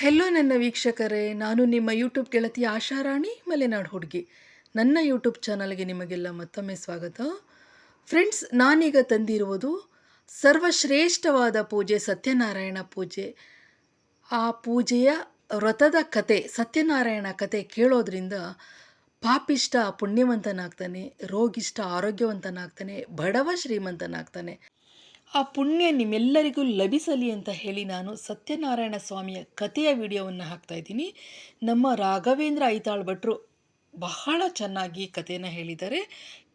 Hello ನನ್ನ ವೀಕ್ಷಕರೇ, ನಾನು ನಿಮ್ಮ ಯೂಟ್ಯೂಬ್ ಗೆಳತಿ ಆಶಾರಾಣಿ ಮಲೆನಾಡು ಹುಡುಗಿ. ನನ್ನ ಯೂಟ್ಯೂಬ್ ಚಾನಲ್ಗೆ ನಿಮಗೆಲ್ಲ ಮತ್ತೊಮ್ಮೆ ಸ್ವಾಗತ. ಫ್ರೆಂಡ್ಸ್, ನಾನೀಗ ತಂದಿರುವುದು ಸರ್ವಶ್ರೇಷ್ಠವಾದ ಪೂಜೆ, ಸತ್ಯನಾರಾಯಣ ಪೂಜೆ. ಆ ಪೂಜೆಯ ವ್ರತದ ಕತೆ, ಸತ್ಯನಾರಾಯಣ ಕತೆ ಕೇಳೋದ್ರಿಂದ ಪಾಪಿಷ್ಟ ಪುಣ್ಯವಂತನಾಗ್ತಾನೆ, ರೋಗಿಷ್ಟ ಆರೋಗ್ಯವಂತನಾಗ್ತಾನೆ, ಬಡವ ಶ್ರೀಮಂತನಾಗ್ತಾನೆ. ಆ ಪುಣ್ಯ ನಿಮ್ಮೆಲ್ಲರಿಗೂ ಲಭಿಸಲಿ ಅಂತ ಹೇಳಿ ನಾನು ಸತ್ಯನಾರಾಯಣ ಸ್ವಾಮಿಯ ಕಥೆಯ ವಿಡಿಯೋವನ್ನು ಹಾಕ್ತಾಯಿದ್ದೀನಿ. ನಮ್ಮ ರಾಘವೇಂದ್ರ ಐತಾಳ್ ಭಟ್ರು ಬಹಳ ಚೆನ್ನಾಗಿ ಕಥೆಯನ್ನು ಹೇಳಿದ್ದಾರೆ.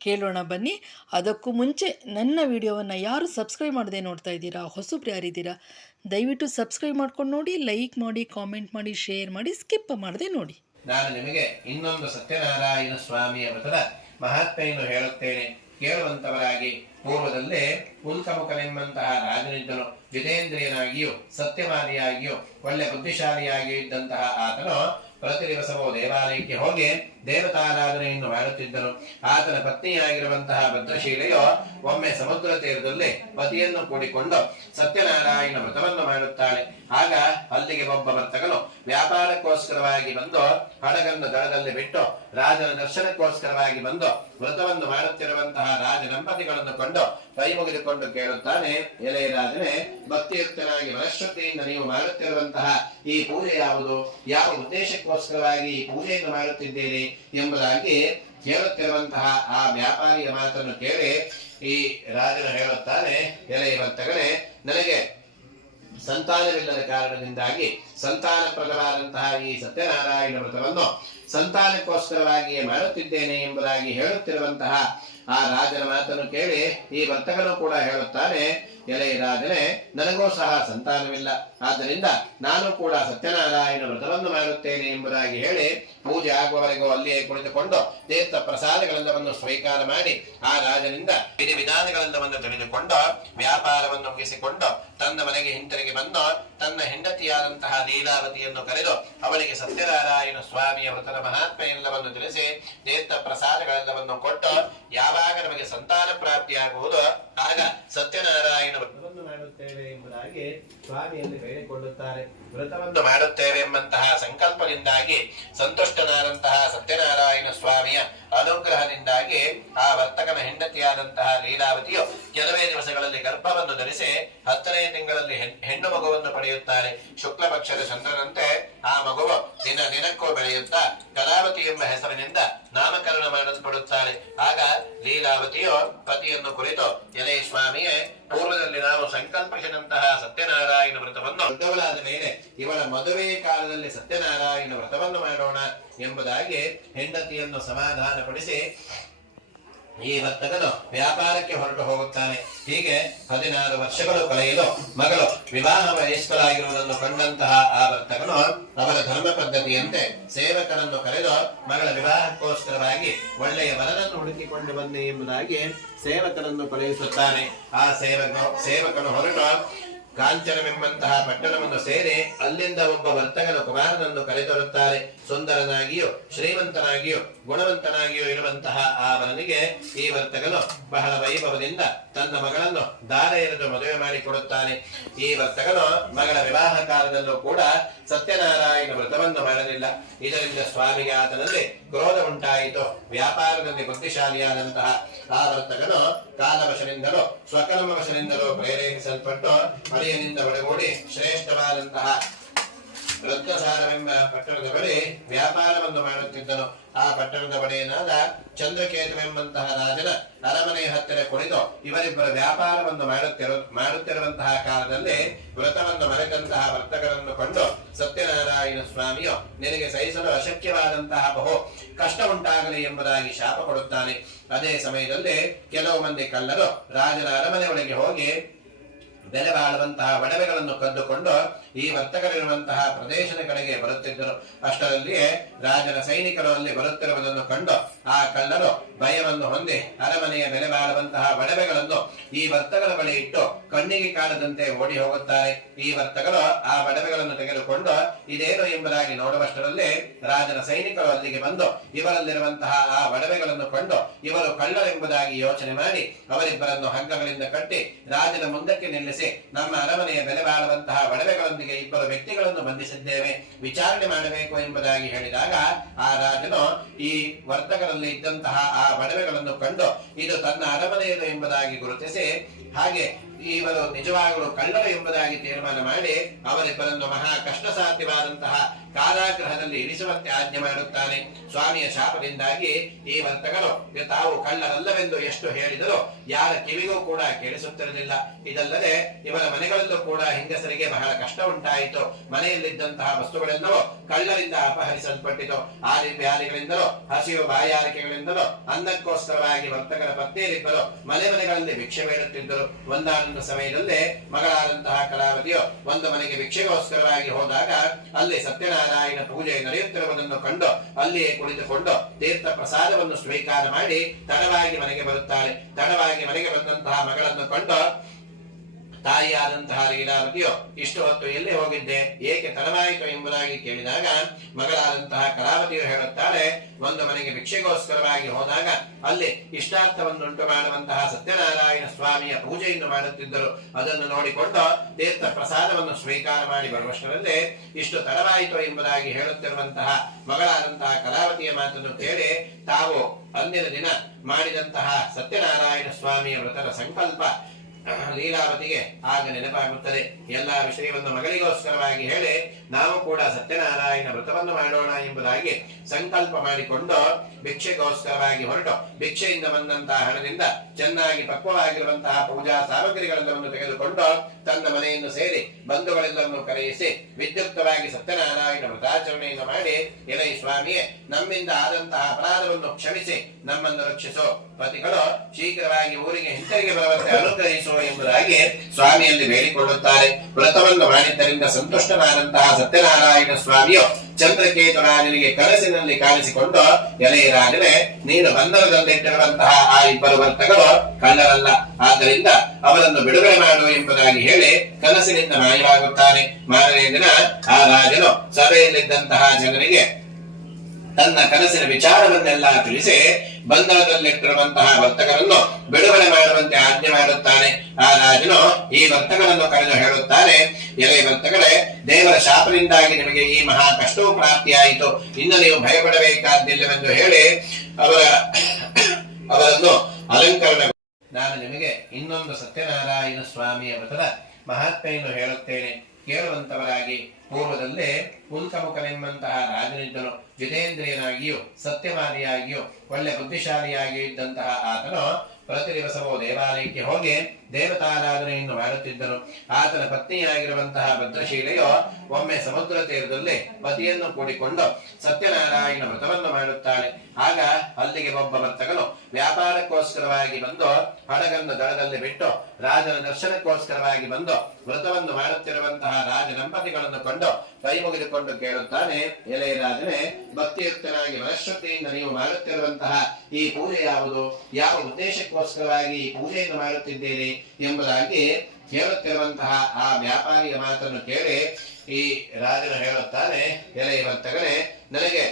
ಕೇಳೋಣ ಬನ್ನಿ. ಅದಕ್ಕೂ ಮುಂಚೆ ನನ್ನ ವಿಡಿಯೋವನ್ನು ಯಾರು ಸಬ್ಸ್ಕ್ರೈಬ್ ಮಾಡದೆ ನೋಡ್ತಾ ಇದ್ದೀರಾ, ಹೊಸಬ್ರು ಯಾರಿದ್ದೀರಾ, ದಯವಿಟ್ಟು ಸಬ್ಸ್ಕ್ರೈಬ್ ಮಾಡ್ಕೊಂಡು ನೋಡಿ, ಲೈಕ್ ಮಾಡಿ, ಕಾಮೆಂಟ್ ಮಾಡಿ, ಶೇರ್ ಮಾಡಿ, ಸ್ಕಿಪ್ ಮಾಡದೆ ನೋಡಿ. ನಾನು ನಿಮಗೆ ಇನ್ನೊಂದು ಸತ್ಯನಾರಾಯಣ ಸ್ವಾಮಿಯ ವ್ರತದ ಮಹಾತ್ಮೆಯನ್ನು ಹೇಳುತ್ತೇನೆ, ಕೇಳುವಂತವರಾಗಿ. ಪೂರ್ವದಲ್ಲೇ ಉಲ್ಕಮುಖನೆಂಬಂತಹ ರಾಜನಿದ್ದನು. ಜಿತೇಂದ್ರಿಯನಾಗಿಯೂ ಸತ್ಯವಾದಿಯಾಗಿಯೂ ಒಳ್ಳೆ ಬುದ್ಧಿಶಾಲಿಯಾಗಿಯೂ ಇದ್ದಂತಹ ಆತನು ಪ್ರತಿ ದಿವಸವೂ ದೇವಾಲಯಕ್ಕೆ ಹೋಗಿ ದೇವತಾರಾಧನೆಯನ್ನು ಮಾಡುತ್ತಿದ್ದನು. ಆತನ ಪತ್ನಿಯಾಗಿರುವಂತಹ ಭದ್ರಶೀಲೆಯು ಒಮ್ಮೆ ಸಮುದ್ರ ತೀರದಲ್ಲಿ ಪತಿಯನ್ನು ಕೂಡಿಕೊಂಡು ಸತ್ಯನಾರಾಯಣ ವ್ರತವನ್ನು ಮಾಡುತ್ತಾಳೆ. ಆಗ ಅಲ್ಲಿಗೆ ಒಬ್ಬ ವರ್ತಕನು ವ್ಯಾಪಾರಕ್ಕೋಸ್ಕರವಾಗಿ ಬಂದು ಹಡಗನ್ನು ದಡದಲ್ಲಿ ಬಿಟ್ಟು ರಾಜನ ದರ್ಶನಕ್ಕೋಸ್ಕರವಾಗಿ ಬಂದು ವ್ರತವನ್ನು ಮಾಡುತ್ತಿರುವಂತಹ ರಾಜ ದಂಪತಿಗಳನ್ನು ಕೊಂಡು ಕೈ ಮುಗಿದುಕೊಂಡು ಕೇಳುತ್ತಾನೆ, ಎಲೆ ರಾಜನೇ, ಭಕ್ತಿಯುಕ್ತನಾಗಿ ಮನಶ್ರದ್ಧೆಯಿಂದ ನೀವು ಮಾಡುತ್ತಿರುವಂತಹ ಈ ಪೂಜೆ ಯಾವುದು? ಯಾವ ಉದ್ದೇಶಕ್ಕೋಸ್ಕರವಾಗಿ ಈ ಪೂಜೆಯನ್ನು ಮಾಡುತ್ತಿದ್ದೇನೆ ಎಂಬುದಾಗಿ ಹೇಳುತ್ತಿರುವಂತಹ ಆ ವ್ಯಾಪಾರಿಯ ಮಾತನ್ನು ಕೇಳಿ ಈ ರಾಜನು ಹೇಳುತ್ತಾನೆ, ಎಲೆ ವರ್ತಕನೇ, ನನಗೆ ಸಂತಾನವಿಲ್ಲದ ಕಾರಣದಿಂದಾಗಿ ಸಂತಾನಪ್ರದವಾದಂತಹ ಈ ಸತ್ಯನಾರಾಯಣ ವ್ರತವನ್ನು ಸಂತಾನಕ್ಕೋಸ್ಕರವಾಗಿಯೇ ಮಾಡುತ್ತಿದ್ದೇನೆ ಎಂಬುದಾಗಿ ಹೇಳುತ್ತಿರುವಂತಹ ಆ ರಾಜನ ಮಾತನ್ನು ಕೇಳಿ ಈ ವರ್ತಕನು ಕೂಡ ಹೇಳುತ್ತಾನೆ, ಎಲೆ ರಾಜನೇ, ನನಗೂ ಸಹ ಸಂತಾನವಿಲ್ಲ, ಆದ್ದರಿಂದ ನಾನು ಕೂಡ ಸತ್ಯನಾರಾಯಣ ವ್ರತವನ್ನು ಮಾಡುತ್ತೇನೆ ಎಂಬುದಾಗಿ ಹೇಳಿ ಪೂಜೆ ಆಗುವವರೆಗೂ ಅಲ್ಲಿಯೇ ಕುಳಿತುಕೊಂಡು ತೀರ್ಥ ಪ್ರಸಾದಗಳೆಲ್ಲವನ್ನು ಸ್ವೀಕಾರ ಮಾಡಿ ಆ ರಾಜನಿಂದ ವಿಧಿ ವಿಧಾನಗಳೆಲ್ಲವನ್ನು ತಿಳಿದುಕೊಂಡು ವ್ಯಾಪಾರವನ್ನು ಮುಗಿಸಿಕೊಂಡು ತನ್ನ ಮನೆಗೆ ಹಿಂತಿರುಗಿ ಬಂದು ತನ್ನ ಹೆಂಡತಿಯಾದಂತಹ ಲೀಲಾವತಿಯನ್ನು ಕರೆದು ಅವಳಿಗೆ ಸತ್ಯನಾರಾಯಣ ಸ್ವಾಮಿಯ ವ್ರತದ ಮಹಾತ್ಮೆ ಎಲ್ಲವನ್ನು ತಿಳಿಸಿ ತೀರ್ಥ ಪ್ರಸಾದಗಳೆಲ್ಲವನ್ನು ಕೊಟ್ಟು ಯಾವಾಗ ನಮಗೆ ಸಂತಾನ ಪ್ರಾಪ್ತಿಯಾಗುವುದು ಆಗ ಸತ್ಯನಾರಾಯಣ ವ್ರತವನ್ನು ಮಾಡುತ್ತೇವೆ ಎಂಬುದಾಗಿ ಸ್ವಾಮಿಯಲ್ಲಿ ಬೇಡಿಕೊಳ್ಳುತ್ತಾರೆ. ವ್ರತವನ್ನು ಮಾಡುತ್ತೇವೆ ಎಂಬಂತಹ ಸಂಕಲ್ಪದಿಂದಾಗಿ ಸಂತುಷ್ಟನಾದಂತಹ ಸತ್ಯನಾರಾಯಣ ಸ್ವಾಮಿಯ ಅನುಗ್ರಹದಿಂದಾಗಿ ಆ ವರ್ತಕನ ಹೆಂಡತಿಯಾದಂತಹ ಲೀಲಾವತಿಯು ಕೆಲವೇ ದಿವಸಗಳಲ್ಲಿ ಗರ್ಭವನ್ನು ಧರಿಸಿ 10ನೇ ತಿಂಗಳಲ್ಲಿ ಹೆಣ್ಣು ಮಗುವನ್ನು ಪಡೆಯುತ್ತಾಳೆ. ಶುಕ್ಲ ಪಕ್ಷದ ಚಂದ್ರನಂತೆ ಆ ಮಗುವು ದಿನ ದಿನಕ್ಕೂ ಬೆಳೆಯುತ್ತಾ ಕಲಾವತಿ ಎಂಬ ಹೆಸರಿನಿಂದ ನಾಮಕರಣ ಮಾಡಲ್ಪಡುತ್ತಾಳೆ. ಆಗ ಲೀಲಾವತಿಯು ಪತಿಯನ್ನು ಕುರಿತು, ಎಲೆ ಸ್ವಾಮಿಯೇ, ಪೂರ್ವದಲ್ಲಿ ನಾವು ಸಂಕಲ್ಪಿಸಿದಂತಹ ಸತ್ಯನಾರಾಯಣ ವ್ರತವನ್ನು ದೊಡ್ಡವಳಾದ ಮೇಲೆ ಇವಳ ಮದುವೆ ಕಾಲದಲ್ಲಿ ಸತ್ಯನಾರಾಯಣ ವ್ರತವನ್ನು ಮಾಡೋಣ ಎಂಬುದಾಗಿ ಹೆಂಡತಿಯನ್ನು ಸಮಾಧಾನಪಡಿಸಿ ಈ ವರ್ತಕನು ವ್ಯಾಪಾರಕ್ಕೆ ಹೊರಟು ಹೋಗುತ್ತಾನೆ. ಹೀಗೆ 16 ವರ್ಷಗಳು ಕಳೆಯಲು ಮಗಳು ವಿವಾಹ ವಯಸ್ಕರಾಗಿರುವುದನ್ನು ಕಂಡಂತಹ ಆ ವರ್ತಕನು ಅವರ ಧರ್ಮ ಪದ್ಧತಿಯಂತೆ ಸೇವಕರನ್ನು ಕರೆದು ಮಗಳ ವಿವಾಹಕ್ಕೋಸ್ಕರವಾಗಿ ಒಳ್ಳೆಯ ವರನನ್ನು ಹುಡುಕಿಕೊಂಡು ಬನ್ನಿ ಎಂಬುದಾಗಿ ಸೇವಕರನ್ನು ಕಳುಹಿಸುತ್ತಾನೆ. ಆ ಸೇವಕನು ಹೊರಟು ಕಾಂಚನವೆಂಬಂತಹ ಪಟ್ಟಣವನ್ನು ಸೇರಿ ಅಲ್ಲಿಂದ ಒಬ್ಬ ವರ್ತಕನ ಕುಮಾರನನ್ನು ಕರೆತರುತ್ತಾರೆ. ಸುಂದರನಾಗಿಯೂ ಶ್ರೀಮಂತನಾಗಿಯೂ ಗುಣವಂತನಾಗಿಯೂ ಇರುವಂತಹ ಆ ವರನಿಗೆ ಈ ವರ್ತಕನು ಬಹಳ ವೈಭವದಿಂದ ತನ್ನ ಮಗಳನ್ನು ದಾರ ಎರೆದು ಮದುವೆ ಮಾಡಿಕೊಡುತ್ತಾನೆ. ಈ ವರ್ತಕನು ಮಗಳ ವಿವಾಹ ಕಾಲದಲ್ಲೂ ಕೂಡ ಸತ್ಯನಾರಾಯಣ ವ್ರತವನ್ನು ಮಾಡಲಿಲ್ಲ. ಇದರಿಂದ ಸ್ವಾಮಿಗೆ ಆತನಲ್ಲಿ ಕ್ರೋಧ ಉಂಟಾಯಿತು. ವ್ಯಾಪಾರದಲ್ಲಿ ಬುದ್ಧಿಶಾಲಿಯಾದಂತಹ ಆ ವರ್ತಕನು ಕಾಲವಶನಿಂದಲೂ ಸ್ವಕರ್ಮವಶನಿಂದಲೂ ಪ್ರೇರೇಪಿಸಲ್ಪಟ್ಟು ಮಳೆಯನಿಂದ ಒಳಗೂಡಿ ಶ್ರೇಷ್ಠವಾದಂತಹ ರತ್ನಸಾರವೆಂಬ ಪಟ್ಟಣದ ಬಳಿ ವ್ಯಾಪಾರವನ್ನು ಮಾಡುತ್ತಿದ್ದನು. ಆ ಪಟ್ಟಣದ ಒಡೆಯನಾದ ಚಂದ್ರಕೇತುವೆಂಬಂತಹ ರಾಜನ ಅರಮನೆಯ ಹತ್ತಿರ ಕುಳಿತು ಇವರಿಬ್ಬರ ವ್ಯಾಪಾರವನ್ನು ಮಾಡುತ್ತಿರುವಂತಹ ಕಾಲದಲ್ಲಿ ವ್ರತವನ್ನು ಮರೆತಂತಹ ವರ್ತಕರನ್ನು ಕೊಂಡು ಸತ್ಯನಾರಾಯಣ ಸ್ವಾಮಿಯು ನಿನಗೆ ಸಹಿಸಲು ಅಶಕ್ಯವಾದಂತಹ ಬಹು ಕಷ್ಟ ಉಂಟಾಗಲಿ ಎಂಬುದಾಗಿ ಶಾಪ ಕೊಡುತ್ತಾನೆ. ಅದೇ ಸಮಯದಲ್ಲಿ ಕೆಲವು ಮಂದಿ ಕಳ್ಳರು ರಾಜನ ಅರಮನೆ ಒಳಗೆ ಹೋಗಿ ಬೆಲೆ ಬಾಳುವಂತಹ ಒಡವೆಗಳನ್ನು ಕದ್ದುಕೊಂಡು ಈ ವರ್ತಕರಿರುವಂತಹ ಪ್ರದೇಶದ ಕಡೆಗೆ ಬರುತ್ತಿದ್ದರು. ಅಷ್ಟರಲ್ಲಿಯೇ ರಾಜನ ಸೈನಿಕರು ಅಲ್ಲಿ ಬರುತ್ತಿರುವುದನ್ನು ಕಂಡು ಆ ಕಳ್ಳರು ಭಯವನ್ನು ಹೊಂದಿ ಅರಮನೆಯ ಬೆಲೆ ಬಾಳುವಂತಹ ಒಡವೆಗಳನ್ನು ಈ ವರ್ತಕರ ಬಳಿ ಇಟ್ಟು ಕಣ್ಣಿಗೆ ಕಾಣದಂತೆ ಓಡಿ ಹೋಗುತ್ತಾರೆ. ಈ ವರ್ತಕರು ಆ ಒಡವೆಗಳನ್ನು ತೆಗೆದುಕೊಂಡು ಇದೇನು ಎಂಬುದಾಗಿ ನೋಡುವಷ್ಟರಲ್ಲಿ ರಾಜನ ಸೈನಿಕರು ಅಲ್ಲಿಗೆ ಬಂದು ಇವರಲ್ಲಿರುವಂತಹ ಆ ಒಡವೆಗಳನ್ನು ಕೊಂಡು ಇವರು ಕಳ್ಳರೆಂಬುದಾಗಿ ಯೋಚನೆ ಮಾಡಿ ಅವರಿಬ್ಬರನ್ನು ಹಗ್ಗಗಳಿಂದ ಕಟ್ಟಿ ರಾಜನ ಮುಂದಕ್ಕೆ ನಿಲ್ಲಿಸಿ, ನಮ್ಮ ಅರಮನೆಯ ಬೆಲೆ ಬಾಳುವಂತಹ ಒಡವೆಗಳೊಂದಿಗೆ ಇಬ್ಬರು ವ್ಯಕ್ತಿಗಳನ್ನು ಬಂಧಿಸಿದ್ದೇವೆ, ವಿಚಾರಣೆ ಮಾಡಬೇಕು ಎಂಬುದಾಗಿ ಹೇಳಿದಾಗ ಆ ರಾಜನು ಈ ವರ್ತಕರಲ್ಲಿ ಇದ್ದಂತಹ ಆ ಒಡವೆಗಳನ್ನು ಕಂಡು ಇದು ತನ್ನ ಅರಮನೆಯದು ಎಂಬುದಾಗಿ ಗುರುತಿಸಿ, ಹಾಗೆ ಇವರು ನಿಜವಾಗಲೂ ಕಳ್ಳರು ಎಂಬುದಾಗಿ ತೀರ್ಮಾನ ಮಾಡಿ ಅವರಿಬ್ಬರನ್ನು ಮಹಾ ಕಷ್ಟ ಸಾಧ್ಯವಾದಂತಹ ಕಾರಾಗೃಹದಲ್ಲಿ ಇರಿಸುವಂತೆ ಆಜ್ಞೆ ಮಾಡುತ್ತಾನೆ. ಸ್ವಾಮಿಯ ಶಾಪದಿಂದಾಗಿ ಈ ವರ್ತಕರು ತಾವು ಕಳ್ಳರಲ್ಲವೆಂದು ಎಷ್ಟು ಹೇಳಿದರೂ ಯಾರ ಕಿವಿಗೂ ಕೂಡ ಕೇಳಿಸುತ್ತಿರಲಿಲ್ಲ. ಇದಲ್ಲದೆ ಇವರ ಮನೆಗಳಲ್ಲೂ ಕೂಡ ಹೆಂಗಸರಿಗೆ ಬಹಳ ಕಷ್ಟ ಉಂಟಾಯಿತು. ಮನೆಯಲ್ಲಿದ್ದಂತಹ ವಸ್ತುಗಳೆಲ್ಲವೂ ಕಳ್ಳರಿಂದ ಅಪಹರಿಸಲ್ಪಟ್ಟಿತು. ಆದಿ ವ್ಯಾಧಿಗಳಿಂದಲೂ ಹಸಿವು ಬಾಯಾರಿಕೆಗಳಿಂದಲೂ ಅನ್ನಕ್ಕೋಸ್ಕರವಾಗಿ ವರ್ತಕರ ಪತ್ನಿಯರಿಬ್ಬರು ಮನೆಗಳಲ್ಲಿ ಭಿಕ್ಷೆ ಬೇಡುತ್ತಿದ್ದರು. ಒಂದಾನೊಂದು ಸಮಯದಲ್ಲಿ ಮಗಳಾದಂತಹ ಕಲಾವತಿಯು ಒಂದು ಮನೆಗೆ ಭಿಕ್ಷೆಗೋಸ್ಕರವಾಗಿ ಹೋದಾಗ ಅಲ್ಲಿ ಸತ್ಯನಾರಾಯಣ ಪೂಜೆ ನಡೆಯುತ್ತಿರುವುದನ್ನು ಕಂಡು ಅಲ್ಲಿಯೇ ಕುಳಿತುಕೊಂಡು ತೀರ್ಥ ಪ್ರಸಾದವನ್ನು ಸ್ವೀಕಾರ ಮಾಡಿ ತಡವಾಗಿ ಮನೆಗೆ ಬರುತ್ತಾಳೆ. ತಡವಾಗಿ ಮನೆಗೆ ಬಂದಂತಹ ಮಗಳನ್ನು ಕಂಡು ತಾಯಿಯಾದಂತಹ ಲೀಲಾವತಿಯು ಇಷ್ಟು ಹೊತ್ತು ಎಲ್ಲಿ ಹೋಗಿದ್ದೆ, ಏಕೆ ತಡವಾಯಿತು ಎಂಬುದಾಗಿ ಕೇಳಿದಾಗ ಮಗಳಾದಂತಹ ಕಲಾವತಿಯು ಹೇಳುತ್ತಾಳೆ, ಒಂದು ಮನೆಗೆ ಭಿಕ್ಷೆಗೋಸ್ಕರವಾಗಿ ಹೋದಾಗ ಅಲ್ಲಿ ಇಷ್ಟಾರ್ಥವನ್ನುಂಟು ಮಾಡುವಂತಹ ಸತ್ಯನಾರಾಯಣ ಸ್ವಾಮಿಯ ಪೂಜೆಯನ್ನು ಮಾಡುತ್ತಿದ್ದರು. ಅದನ್ನು ನೋಡಿಕೊಂಡು ತೀರ್ಥ ಪ್ರಸಾದವನ್ನು ಸ್ವೀಕಾರ ಮಾಡಿ ಬರುವಷ್ಟರಲ್ಲಿ ಇಷ್ಟು ತಡವಾಯಿತು ಎಂಬುದಾಗಿ ಹೇಳುತ್ತಿರುವಂತಹ ಮಗಳಾದಂತಹ ಕಲಾವತಿಯ ಮಾತನ್ನು ಕೇಳಿ ತಾವು ಅಂದಿನ ದಿನ ಮಾಡಿದಂತಹ ಸತ್ಯನಾರಾಯಣ ಸ್ವಾಮಿಯ ವ್ರತದ ಸಂಕಲ್ಪ ಲೀಲಾವತಿಗೆ ಆಗ ನೆನಪಾಗುತ್ತದೆ. ಎಲ್ಲಾ ವಿಷಯವನ್ನು ಮಗಳಿಗೋಸ್ಕರವಾಗಿ ಹೇಳಿ ನಾವು ಕೂಡ ಸತ್ಯನಾರಾಯಣ ವ್ರತವನ್ನು ಮಾಡೋಣ ಎಂಬುದಾಗಿ ಸಂಕಲ್ಪ ಮಾಡಿಕೊಂಡು ಭಿಕ್ಷೆಗೋಸ್ಕರವಾಗಿ ಹೊರಟು ಭಿಕ್ಷೆಯಿಂದ ಬಂದಂತಹ ಹಣದಿಂದ ಚೆನ್ನಾಗಿ ಪಕ್ವವಾಗಿರುವಂತಹ ಪೂಜಾ ಸಾಮಗ್ರಿಗಳೆಲ್ಲವನ್ನು ತೆಗೆದುಕೊಂಡು ತನ್ನ ಮನೆಯನ್ನು ಸೇರಿ ಬಂಧುಗಳೆಲ್ಲರನ್ನು ಕರೆಯಿಸಿ ವಿದ್ಯುಕ್ತವಾಗಿ ಸತ್ಯನಾರಾಯಣ ವ್ರತಾಚರಣೆಯನ್ನು ಮಾಡಿ, ಎಲೈ ಸ್ವಾಮಿಯೇ, ನಮ್ಮಿಂದ ಆದಂತಹ ಅಪರಾಧವನ್ನು ಕ್ಷಮಿಸಿ ನಮ್ಮನ್ನು ರಕ್ಷಿಸೋ, ಪತಿಗಳು ಶೀಘ್ರವಾಗಿ ಊರಿಗೆ ಹಿಂತಿರುಗಿ ಬರುವಂತೆ ಅನುಗ್ರಹಿಸು ಎಂಬುದಾಗಿ ಸ್ವಾಮಿಯಲ್ಲಿ ಬೇಡಿಕೊಳ್ಳುತ್ತಾರೆ. ವ್ರತವನ್ನು ಮಾಡಿದ್ದರಿಂದ ಸಂತುಷ್ಟನಾದಂತಹ ಸತ್ಯನಾರಾಯಣ ಸ್ವಾಮಿಯು ಚಂದ್ರಕೇತುರಾಜನಿಗೆ ಕನಸಿನಲ್ಲಿ ಕಾಣಿಸಿಕೊಂಡು, ಎಲೆಯ ರಾಜನೇ, ನೀನು ಬಂಧನದಲ್ಲಿಟ್ಟಿರುವಂತಹ ಆ ಇಬ್ಬರು ವರ್ತಕರು ಕಳ್ಳರಲ್ಲ, ಆದ್ದರಿಂದ ಅವರನ್ನು ಬಿಡುಗಡೆ ಮಾಡು ಎಂಬುದಾಗಿ ಹೇಳಿ ಕನಸಿನಿಂದ ಮಾಯವಾಗುತ್ತಾನೆ. ಮಾರನೇ ದಿನ ಆ ರಾಜನು ಸಭೆಯಲ್ಲಿದ್ದಂತಹ ಜನರಿಗೆ ತನ್ನ ಕನಸಿನ ವಿಚಾರವನ್ನೆಲ್ಲ ತಿಳಿಸಿ ಬಂಧನದಲ್ಲಿಟ್ಟಿರುವಂತಹ ವರ್ತಕರನ್ನು ಬಿಡುಗಡೆ ಮಾಡುವಂತೆ ಆಜ್ಞೆ ಮಾಡುತ್ತಾನೆ. ಆ ರಾಜನು ಈ ವರ್ತಕರನ್ನು ಕರೆದು ಹೇಳುತ್ತಾರೆ, ಎಲೆ ವರ್ತಕರೇ, ದೇವರ ಶಾಪದಿಂದಾಗಿ ನಿಮಗೆ ಈ ಮಹಾ ಕಷ್ಟವು ಪ್ರಾಪ್ತಿಯಾಯಿತು, ಇನ್ನು ನೀವು ಭಯಪಡಬೇಕಾದ್ದಿಲ್ಲವೆಂದು ಹೇಳಿ ಅವರನ್ನು ಅಲಂಕರಣ. ನಾನು ನಿಮಗೆ ಇನ್ನೊಂದು ಸತ್ಯನಾರಾಯಣ ಸ್ವಾಮಿಯ ವ್ರತದ ಮಹಾತ್ಮೆಯನ್ನು ಹೇಳುತ್ತೇನೆ, ಕೇಳುವಂತವರಾಗಿ. ಪೂರ್ವದಲ್ಲೇ ಉಲ್ಕಮುಖನೆಂಬಂತಹ ರಾಜನಿದ್ದನು. ಜಿತೇಂದ್ರಿಯನಾಗಿಯೂ ಸತ್ಯವಾದಿಯಾಗಿಯೂ ಒಳ್ಳೆ ಬುದ್ಧಿಶಾಲಿಯಾಗಿಯೂ ಇದ್ದಂತಹ ಆತನು ಪ್ರತಿ ದಿವಸವೂ ದೇವಾಲಯಕ್ಕೆ ಹೋಗಿ ದೇವತಾರಾಧನೆಯನ್ನು ಮಾಡುತ್ತಿದ್ದನು. ಆತನ ಪತ್ನಿಯಾಗಿರುವಂತಹ ಭದ್ರಶೀಲೆಯು ಒಮ್ಮೆ ಸಮುದ್ರ ತೀರದಲ್ಲಿ ಪತಿಯನ್ನು ಕೂಡಿಕೊಂಡು ಸತ್ಯನಾರಾಯಣ ವ್ರತವನ್ನು ಮಾಡುತ್ತಾಳೆ. ಆಗ ಅಲ್ಲಿಗೆ ಒಬ್ಬ ವರ್ತಕನು ವ್ಯಾಪಾರಕ್ಕೋಸ್ಕರವಾಗಿ ಬಂದು ಹಡಗನ್ನು ದಡದಲ್ಲಿ ಬಿಟ್ಟು ರಾಜನ ದರ್ಶನಕ್ಕೋಸ್ಕರವಾಗಿ ಬಂದು ವ್ರತವನ್ನು ಮಾಡುತ್ತಿರುವಂತಹ ರಾಜ ದಂಪತಿಗಳನ್ನು ಕೊಂಡು ಕೈ ಮುಗಿದುಕೊಂಡು ಕೇಳುತ್ತಾನೆ, ಎಲೆ ರಾಜನೇ, ಭಕ್ತಿಯುಕ್ತನಾಗಿ ಮನಶ್ರದ್ಧೆಯಿಂದ ನೀವು ಮಾಡುತ್ತಿರುವಂತಹ ಈ ಪೂಜೆ ಯಾವುದು, ಯಾವ ಉದ್ದೇಶಕ್ಕೋಸ್ಕರವಾಗಿ ಈ ಪೂಜೆಯನ್ನು ಮಾಡುತ್ತಿದ್ದೀರಿ ಎಂಬುದಾಗಿ ಹೇಳುತ್ತಿರುವಂತಹ ಆ ವ್ಯಾಪಾರಿಯ ಮಾತನ್ನು ಕೇಳಿ ಈ ರಾಜನು ಹೇಳುತ್ತಾನೆ, ಎಲೆ ವರ್ತಕನೇ, ನನಗೆ